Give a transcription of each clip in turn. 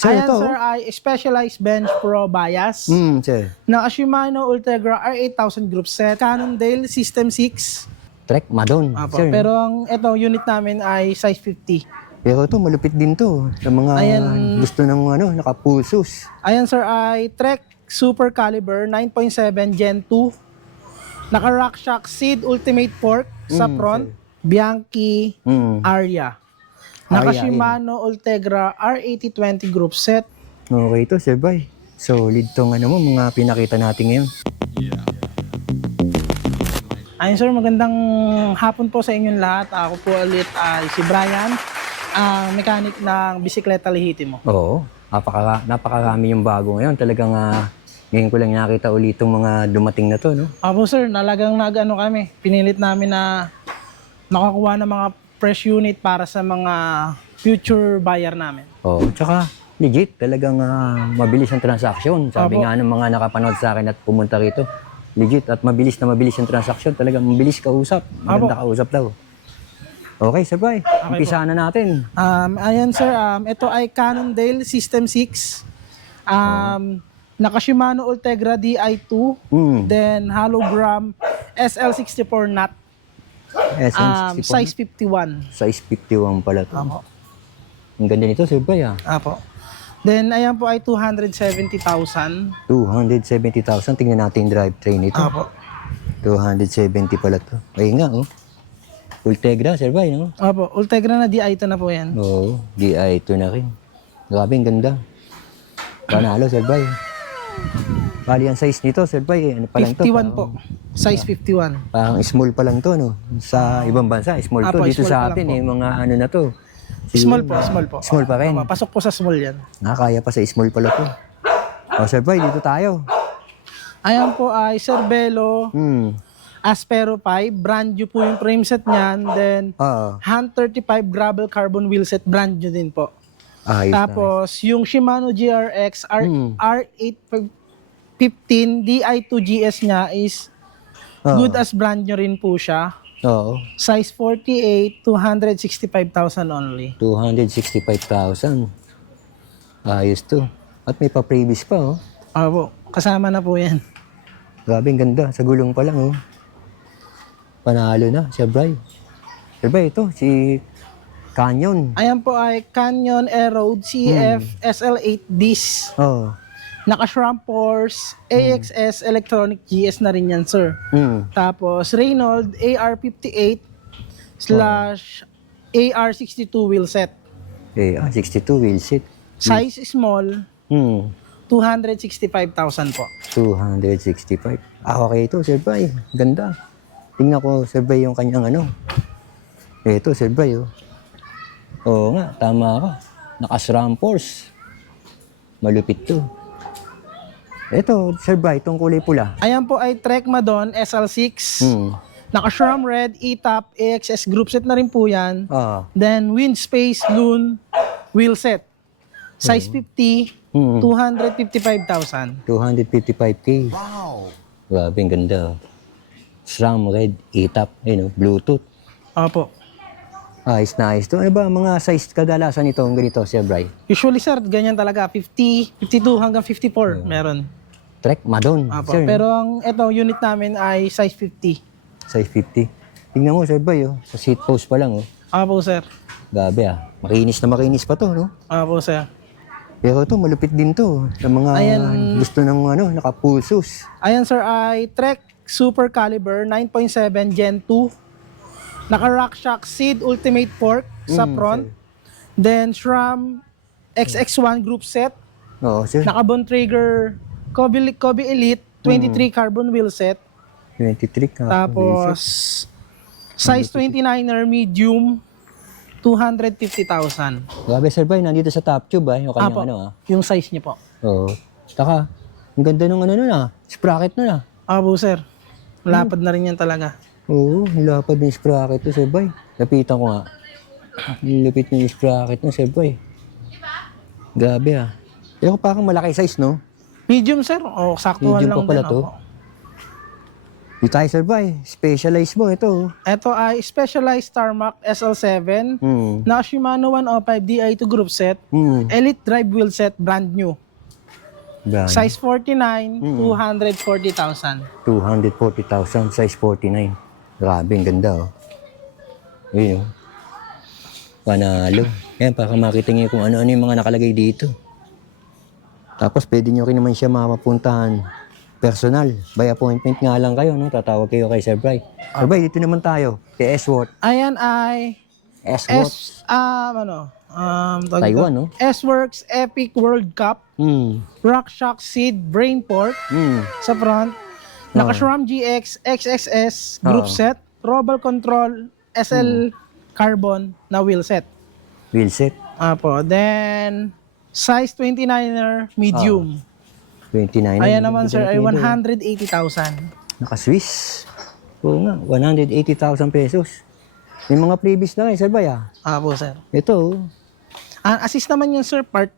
Sir, Ayan ito. sir ay Specialized Bench Pro Bias Sir. na Shimano Ultegra R8000 group set, Cannondale System 6. Trek Madon. Apo, Sir. pero ang ito unit namin ay size 50. Pero ito, malupit din to. Sa mga Ayan. gusto ng nakapulsos. Ayan sir ay Trek Super Caliber 9.7 Gen 2. Naka Rock Shock Seed Ultimate Fork sa front, sir. Bianchi Aria. Naka Aria, Shimano Ultegra R8020 group set. Okay to, Sir Bay. Solid tong mga pinakita natin ngayon. Ayun sir, magandang hapon po sa inyong lahat. Ako po ulit ay si Brian, ang mechanic ng bisikleta Lehitimo. Oo, napakarami yung bago ngayon. Talagang ngayon ko lang nakita ulit itong mga dumating na to, no? Opo sir, nalagang nag-ano kami. Pinilit namin na nakakuha ng mga fresh unit para sa mga future buyer namin. Oo, tsaka legit, talagang mabilis ang transaksyon. Sabi Opo. nga ng mga nakapanood sa akin at pumunta rito, legit at mabilis na mabilis ang transaksyon. Talagang mabilis kausap. Maganda kausap daw. Okay, Sir Bay. Umpisa na natin. Ayan sir, ito ay Cannondale System 6. Naka Shimano Ultegra Di2, then hologram SL64 nut, SM64. size 51. Size 51 pala to. Apo. Ang ganda nito, Sir Bay. Apo. Then ayan po ay 270,000. 270,000. Tingnan natin yung drivetrain nito. Apo. 270 pala to. Ay nga, oh. Ultegra, Sir Bay, no? Apo, Ultegra na Di2 na po yan. Oo, DI2 na rin. Grabe, ang ganda. Panalo, Sir Bay. Bali ang size nito, Sir Bay, ano pa lang to? 51 po. Size 51. Parang small pa lang to, no? Sa ibang bansa, small to. Apo, Dito small sa pa lang atin, po. mga ano na to. Small po, small po. Small pa rin. Apo, pasok po sa small yan. Nakakaya pa sa small pala to. O, Sir Bay, dito tayo. Ayan po ay Cervelo Aspero 5. Brand new po yung frame set niyan. Then, Oo. Hand 35 gravel carbon wheel set. Brand new din po. Ayos Tapos, yung Shimano GRX R815 Di2 GS niya is good as brand new rin po siya. Oo. Size 48, 265,000 only. 265,000. Ayos to. At may pa-previous pa, oh. Opo, kasama na po yan. Grabe, ang ganda. Sa gulong pa lang, oh. Panalo na, Sir Bray. Sir Bray, ito, si Canyon. Ayan po ay Canyon Aeroad CF SL8 disc. Oh. Naka-Shrimp Force, AXS Electronic GS na rin yan, sir. Tapos, Reynolds AR58 slash AR62 wheel set. Eh, 62 wheel set. Size small, 265,000 po. 265. Okay ito, Sir Bray. Ganda. Tingnan ko, Sir Bray, yung kanyang Ito, Sir Bray, oh. Oo nga, tama ka. Naka-SRAM Force. Malupit to. Ito, Sir Bray, itong kulay pula. Ayan po ay Trek Madon SL6. Naka-Shram Red, E-Top, AXS group set na rin po yan. Then, Wind Space Loon wheel set. Size 50, 255,000. 255K. Wow! Grabe, ang ganda. SRAM Red, E-Top, Bluetooth. Opo. Ayos na ayos to. Ano ba mga size kadalasan nito ang ganito, Sir Bray? Usually sir, ganyan talaga. 50, 52 hanggang 54 meron. Trek Madon. Opo. Sir, Pero ang ito unit namin ay size 50. size 50. Tingnan mo, Sir Bray, oh. Sa seat post pa lang, oh. Opo sir. Grabe, ah. Makinis na makinis pa to, no? Opo sir. Pero to, malupit din to. Sa mga Ayan. gusto ng nakapulsos. Ayan sir ay Trek Super Caliber 9.7 Gen 2. Naka Rock Shock Seed Ultimate Fork sa front. Then SRAM XX1 group set. Oo, sir. Naka Bontrager Kobe Elite 23 carbon wheel set. 23 ka. Tapos size 29er medium 250,000. Grabe, Sir Bay, nandito sa top tube, yung Apo, kanyang yung size niya po. Oo. Saka, ang ganda ng nun, sprocket nun, Opo sir. Lapad na rin yan talaga. Oo, nilapad ng sprocket to, Sir Bay. Lapitan ko nga. Nilapit ng sprocket na, Sir Bay. Grabe, ah. Pero parang malaki size, no? Medium sir. O saktuhan Medium lang pa pala din. to? Opo. Dito tayo, Sir Bay. Specialized mo ito. Ito ay Specialized Tarmac SL7 na Shimano 105 Di2 group set. Elite drive wheel set, brand new. Brand. Size 49, 240,000. 240,000, size 49. Grabe, ang ganda, oh. Ayun, oh. Panalo. Yan, para makita niyo kung ano-ano yung mga nakalagay dito. Tapos, pwede nyo rin naman siya mapapuntahan personal. By appointment nga lang kayo, no? Tatawag kayo kay Sir Bray. Sir Bray, dito naman tayo. Kay S-Worth. Ayan ay S-Worth. Taiwan, no? S-Works Epic World Cup. RockShox Seed Brainport sa front. Naka-SRAM GX XXS group set. Robel Control SL Carbon na wheel set. Wheel set. Apo. Then, size 29er medium. 29. Ayan naman sir ay 180,000. Naka-Swiss. Oo nga, 180,000 pesos. May mga previous na kayo, Sir Bay, ah. Apo sir. Ito, Assist naman yun sir, part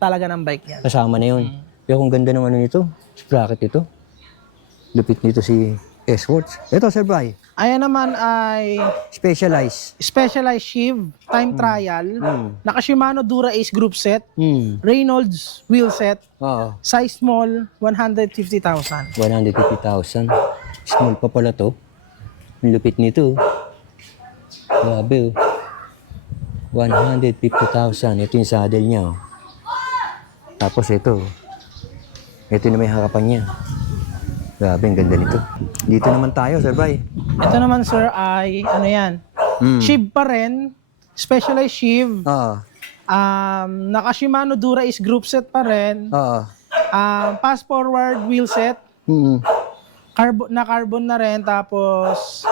talaga ng bike yan. kasama na yun. Pero kung ganda ng ano nito, bracket ito. Lupit nito si S-Worth. Ito, Sir Bay. Ayan naman ay Specialized. Specialized Shiv Time Trial. Naka Shimano Dura Ace group set. Reynolds wheel set. Oo. Size small, 150,000. 150,000. Small pa pala to. Ang lupit nito. Grabe, oh. 150,000. Ito yung saddle niya, oh. Tapos ito. Ito na may harapan niya. Grabe, ang ganda nito. Dito naman tayo, Sir Bay. Ito naman sir ay, ano yan, Shiv pa rin. Specialized Shiv. Oo. Naka Shimano Dura Ace group set pa rin. Oo. Fast forward wheel set. Carbon na rin. Tapos,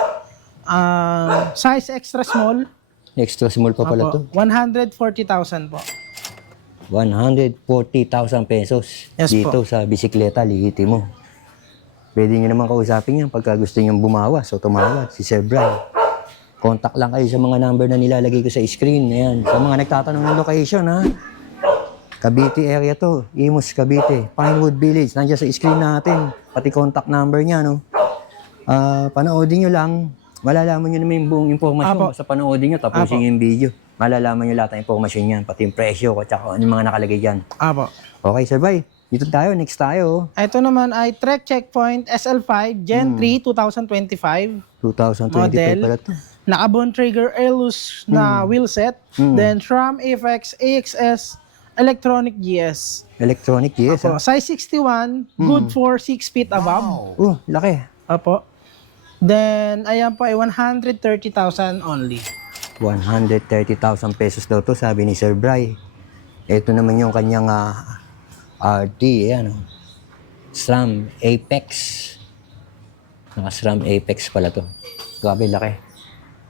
size extra small. Extra small pa pala to. 140,000 po. 140,000 pesos. Yes Dito sa bisikleta, lihiti mo. Pwede nyo naman kausapin yan pagka gusto nyo bumawas o tumawad, si Sir Brian. Contact lang kayo sa mga number na nilalagay ko sa screen. Ayan. Sa mga nagtatanong ng location, ha? Cavite area to. Imus, Cavite. Pinewood Village. Nandiyan sa screen natin. Pati contact number niya, no? Panoodin nyo lang. Malalaman nyo naman yung buong impormasyon. Basta panoodin nyo, tapusin yung video. Malalaman nyo lahat ng impormasyon yan. Pati yung presyo, at saka ano yung mga nakalagay dyan. Apo. Okay, Sir Bay. Dito tayo, next tayo. Ito naman ay Trek Checkpoint SL5 Gen 3 2025. 2025 model. pala to. Naka-bone trigger airless na wheel set. Then SRAM AFX AXS Electronic GS. Electronic, yes. Apo. Size 61, good for 6 feet above. Laki. Apo. Then, ayan po ay 130,000 only. 130,000 pesos daw to, sabi ni Sir Bray. Ito naman yung kanyang RT, ayan. SRAM Apex. Naka-SRAM Apex pala to. Grabe, laki.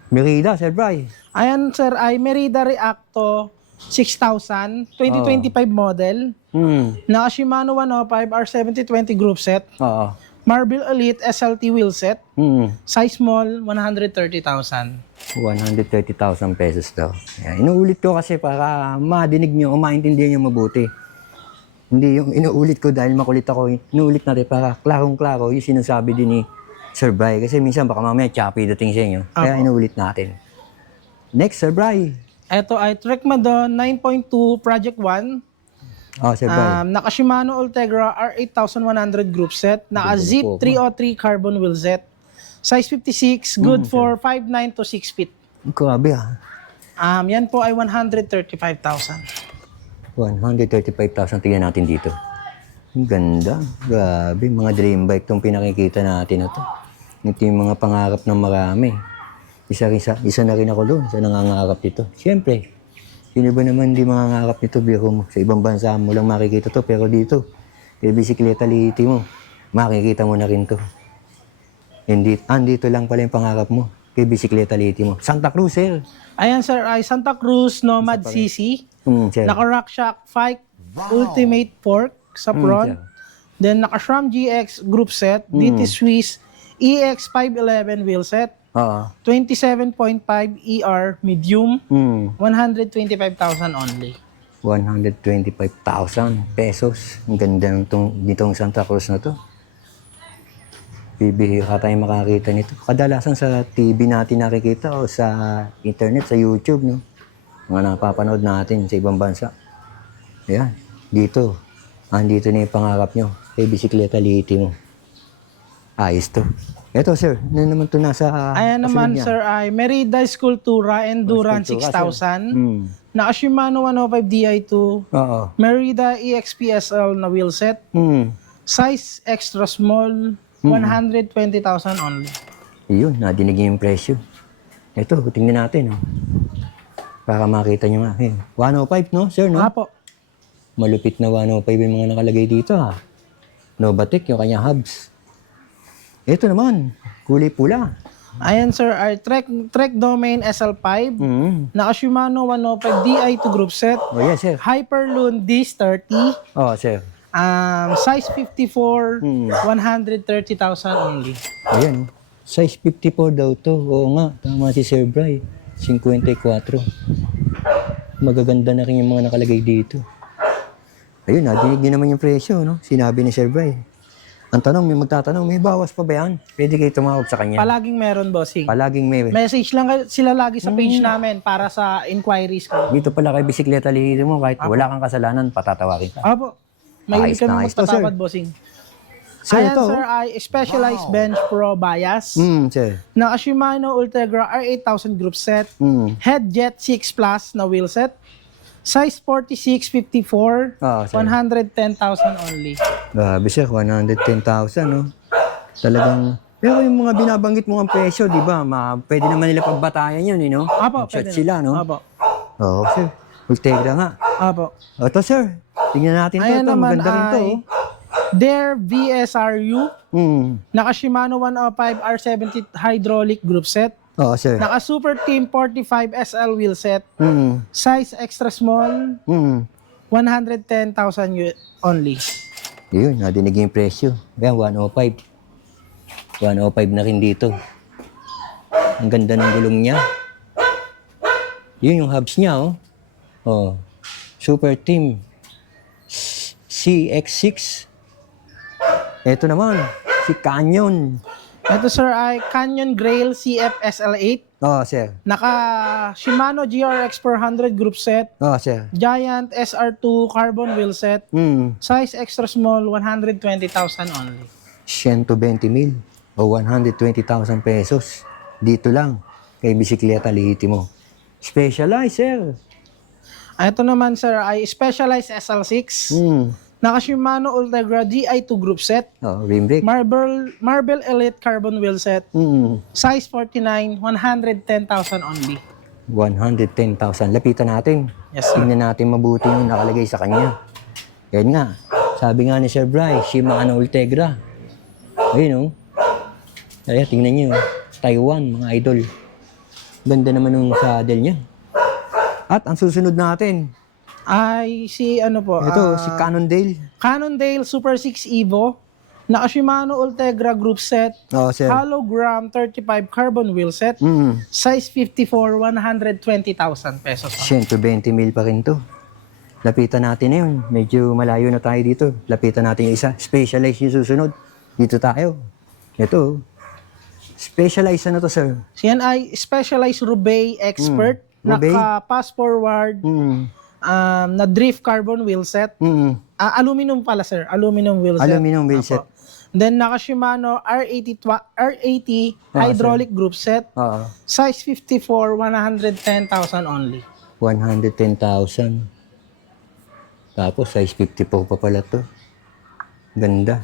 Merida, Sir Bray. Ayan sir, ay Merida Reacto 6000, 2025 model. Naka Shimano 105 R7020 group set. Oo. Marble Elite SLT wheel set. Size small, 130,000. 130,000 pesos daw. Ayan. Inuulit ko kasi para madinig nyo o maintindihan nyo mabuti. Hindi yung inuulit ko dahil makulit ako. Inuulit natin para klarong-klaro yung sinasabi din ni Sir Bray. Kasi minsan baka mamaya choppy dating sa inyo. Kaya inuulit natin. Next, Sir Bray. Ito ay Trekmadon 9.2 Project 1. Sir Bray. Naka Shimano Ultegra R8100 group set. Naka Zip 303 carbon wheel set. Size 56, good for 5'9 to 6 feet. Grabe Yan po ay 135,000. 135,000 tingnan natin dito. Ang ganda. Grabe. Mga dream bike itong pinakikita natin na to. Ito yung mga pangarap ng marami. Isa na rin ako doon sa nangangarap nito. Siyempre, sino ba naman di mangangarap nito? Biro mo. Sa ibang bansa mo lang makikita to. Pero dito, yung bisikleta lihiti mo, makikita mo na rin to. Andito lang pala yung pangarap mo. Kay bisikleta lihiti mo. Santa Cruz, sir. Ayan sir, ay Santa Cruz Nomad CC. Sir. Naka RockShox Fight Ultimate Fork sa front. Then naka SRAM GX group set. DT Swiss EX 511 wheel set. 27.5 ER medium. 125,000 only. 125,000 pesos. Ang ganda nitong Santa Cruz na to. Bibihira tayo makakita nito. Kadalasan sa TV natin nakikita o sa internet, sa YouTube, no? Mga napapanood natin sa ibang bansa. Ayan, dito. Andito na yung pangarap nyo. Kay bisikleta lihiti mo. Ayos to. Ito, sir. Ano naman to nasa... Ayan naman, kasunod niya? sir, ay Merida Sculptura Endurance Sculptura, sir. 6000. Naka Shimano 105 Di2. Oo. Merida EXP-SL na wheelset. Size extra small. 120,000 only. Iyon, nadinig yung presyo. Ito, tingnan natin. Oh. Para makita nyo nga. 105, no, sir, no? Apo. Malupit na 105 yung mga nakalagay dito, ha? Novatec, yung kanyang hubs. Ito naman, kulay pula. Ayan, sir, ay Trek Domain SL5. Naka Shimano 105 Di2 group set. Oh, yes, sir. Hyperloon DS30. Oh, sir. Size 54, 130,000 only. Ayan, oh. Size 54 daw to. Oo nga, tama si Sir Bry. 54. Magaganda na rin yung mga nakalagay dito. Ayun, nadinig din naman yung presyo, no? Sinabi ni Sir Bry. Ang tanong, may magtatanong, may bawas pa ba yan? Pwede kayo tumawag sa kanya. Palaging meron, bossing. Palaging may. Message lang sila lagi sa page namin para sa inquiries ko. Dito pala kay bisikleta lihiti mo, kahit wala kang kasalanan, patatawagin ka. Apo. May Ayos kami na ayos to, magpatawad, bossing. Sir, Ayan, ito. sir, ay Specialized Bench Pro Bias. Sir. Naka Shimano Ultegra R8000 group set. Head Jet 6 Plus na wheel set. Size 46-54. Ah, sir. 110,000 only. Grabe sir, 110,000, no? Talagang, pero yung mga binabanggit mo ang presyo, di ba? Pwede naman nila pagbatayan yun, no? Apo, Mag-chat pwede sila, na. no? Apo. Oo, sir. Ultegra nga. Apo. Ito, sir. Tingnan natin to. Ayan Ito, naman maganda rin to. ay Dare VSRU. Oh. Naka Shimano 105 R70 hydraulic group set. Oo, sir. Naka Super Team 45 SL wheel set. Size extra small. 110,000 only. Yun, nadinig yung presyo. Ayan, 105. 105 na rin dito. Ang ganda ng gulong niya. Yun yung hubs niya, oh. Oh. Super Team CX6. Ito naman, si Canyon. Ito, sir, ay Canyon Grail CF SL8. Oh, sir. Naka Shimano GRX 400 group set. Oh, sir. Giant SR2 carbon wheel set. Size extra small, 120,000 only. 120,000 o 120,000 pesos. Dito lang, kay bisikleta lihiti mo. Specialized, sir. Ito naman, sir, ay Specialized SL6. Naka Shimano Ultegra Di2 group set. Oh, rim brake. Marble Elite carbon wheel set. Size 49, 110,000 only. 110,000. Lapitan natin. Yes, sir. Tingnan natin mabuti yung nakalagay sa kanya. Yan nga. Sabi nga ni Sir Bry, Shimano Ultegra. Ayun, oh. Ayan, tingnan nyo. Taiwan, mga idol. Ganda naman ng saddle niya. At ang susunod natin, Ay, si ano po? ito, si Cannondale. Cannondale Super 6 Evo. Naka Shimano Ultegra group set. Oh, sir. Hologram 35 carbon wheel set. Size 54, 120,000 pesos. 120,000 pa rin to. Lapitan natin na yun. Medyo malayo na tayo dito. Lapitan natin yung isa. Specialized yung susunod. Dito tayo. Ito. Specialized ano to, sir? Siyan ay Specialized Roubaix Expert. Roubaix? Naka pass forward. Na drift carbon wheel set. Aluminum pala, sir. Aluminum wheel set. Aluminum wheel set. Apo. Then naka Shimano R80 hydraulic group set. Oo. Size 54, 110,000 only. 110,000. Tapos size 54 pa pala to. Ganda.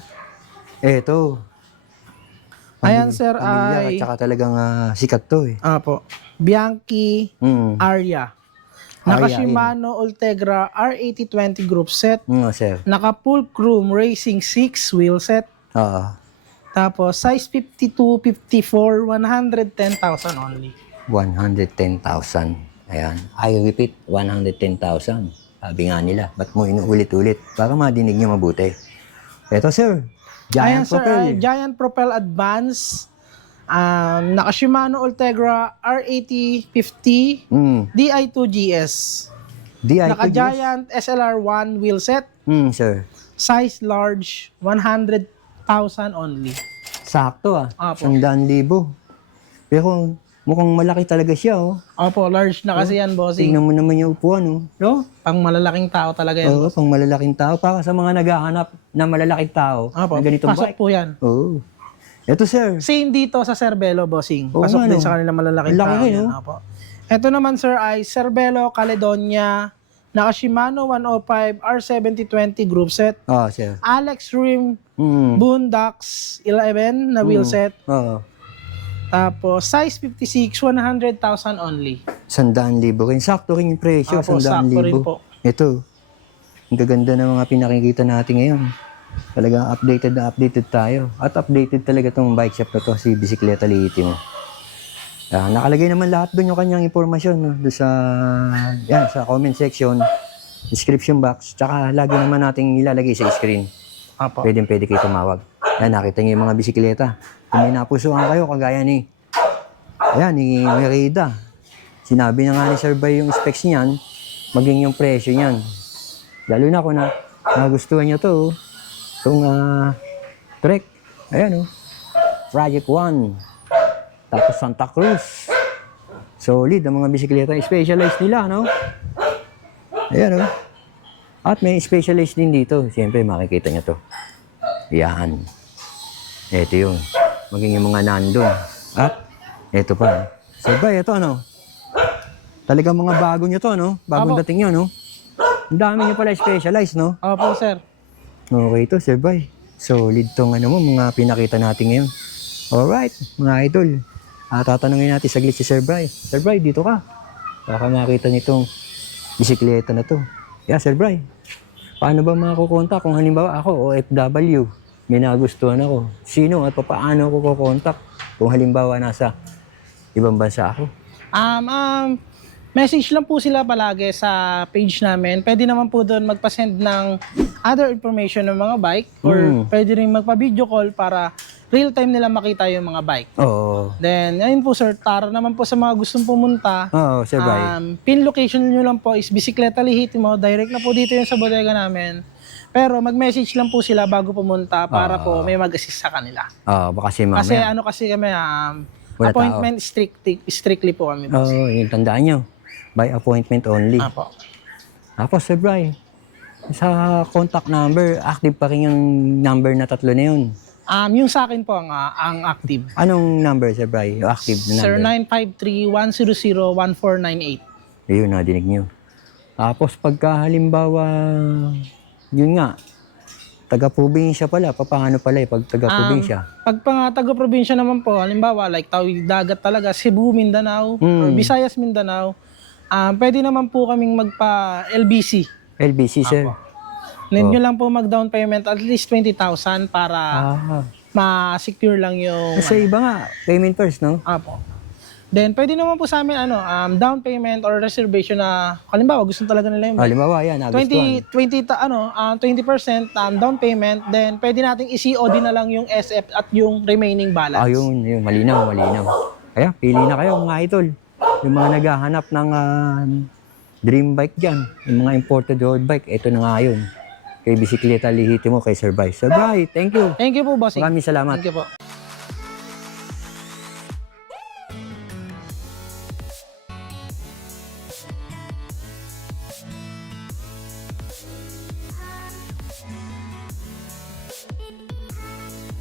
Eto. Ayan, sir, Pamilya ay... at saka talagang sikat to eh. Apo. Bianchi Aria. Naka Aria, Shimano Ultegra R8020 group set. Sir. Naka Fulcrum Racing 6 wheel set. Oo. Tapos size 52, 54, 110,000 only. 110,000. Ayan. I repeat, 110,000. Sabi nga nila, ba't mo inuulit-ulit? Para madinig niyo mabuti. Eto, sir. Ayan, Giant sir, Propel. ay Giant Propel Advance. Naka Shimano Ultegra R8050 Di2 GS. Di-I2 Naka Giant SLR1 wheel set. Sir. Size large, 100,000 only. Sakto Apo. 100,000. Pero mukhang malaki talaga siya, oh. Opo, large na kasi yan, bossing. Tingnan mo naman yung upuan, oh. No? Pang malalaking tao talaga yan. Oo, pang malalaking tao. Para sa mga naghahanap na malalaking tao Opo, na ganitong pasok bike. po yan. Oo. Ito, sir. Same dito sa Cervelo, bossing. Oo Pasok nga, din no? sa kanila malalaking Laki tao rin, yan. no? Opo. Ito naman, sir, ay Cervelo Caledonia, naka Shimano 105 R7020 group set. Sir. Alex Rim Mm. Boondocks 11 na wheel set. Oo. Tapos size 56, 100,000 only. 100,000 rin. Sakto rin yung presyo, Apo, sakto rin 100,000. po. Ito. Ang gaganda ng mga pinakikita natin ngayon. Talagang updated na updated tayo. At updated talaga tong bike shop na to, si Bisikleta Lihitimo. Nakalagay naman lahat doon yung kanyang impormasyon, no? Doon sa, sa comment section, description box, tsaka lagi naman nating ilalagay sa screen. Apo. Pwede kayo tumawag. Nakita niyo yung mga bisikleta. Kung may napusuhan kayo, kagaya ni Merida. Sinabi na nga ni Sir Bay yung specs niyan, maging yung presyo niyan. Lalo na kung nagustuhan niyo to, itong Trek. Ayan, Project 1. Tapos Santa Cruz. Solid ang mga bisikleta. Specialized nila, no? Ayan, At may specialized din dito. Siyempre, makikita niyo to. Yan. Ito yun. Maging yung mga nandun. At, ito pa. Sir Bay, ito, Talagang mga bago nyo to, Bagong Apo. dating yun, Ang dami nyo pala specialized, Opo, sir. Okay to, Sir Bay. Solid tong mga pinakita natin ngayon. Alright, mga idol. Tatanungin natin saglit si Sir Bay. Sir Bay, dito ka. Baka makita nitong bisikleta na to. Sir Bay. Paano ba makakukontak kung halimbawa ako, OFW, may nagustuhan ako? Sino at paano ako kukontak kung halimbawa nasa ibang bansa ako? Message lang po sila palagi sa page namin. Pwede naman po doon magpa-send ng other information ng mga bike or pwede rin magpa-video call para real time nila makita yung mga bike. Oo. Then, ayun po sir, tara naman po sa mga gustong pumunta. Oo, Sir Bay. Pin location nyo lang po is Bisikleta Lihitimo. Direct na po dito yung sa bodega namin. Pero mag-message lang po sila bago pumunta para po may mag-assist sa kanila. Baka si mamaya. Kasi kami, Wala appointment strictly po kami. Yung tandaan nyo. By appointment only. Apo. Tapos, Sir Bray, sa contact number, active pa rin yung number na 3 na yun. Yung sa akin po ang active. Anong number, Sir Bray? Yung active na Sir, number? 953-100-1498. Ayun, nadinig nyo. Tapos, pagka halimbawa, yun nga, taga-probinsya pala. Paano pala pag taga-probinsya? Pag taga-probinsya naman po, halimbawa, like tawid dagat talaga, Cebu, Mindanao, or Visayas, Mindanao, pwede naman po kaming magpa-LBC. LBC, sir? Need nyo lang po mag-down payment at least 20,000 para ma-secure lang yung... Kasi iba nga, payment first, no? Apo. Then, pwede naman po sa amin, down payment or reservation na, halimbawa, gusto talaga nila yung Halimbawa, yan, nagustuhan. 20% down payment, then pwede nating i-COD na lang yung SF at yung remaining balance. Ayun, malinaw. Kaya, pili na kayo, mga idol. Yung mga naghahanap ng dream bike dyan, yung mga imported road bike, ito na nga yun. Kay Bisikleta Lihitimo, kay Sir Bay. Sir Bay, thank you. Thank you po, bossing. Maraming salamat. Thank you po.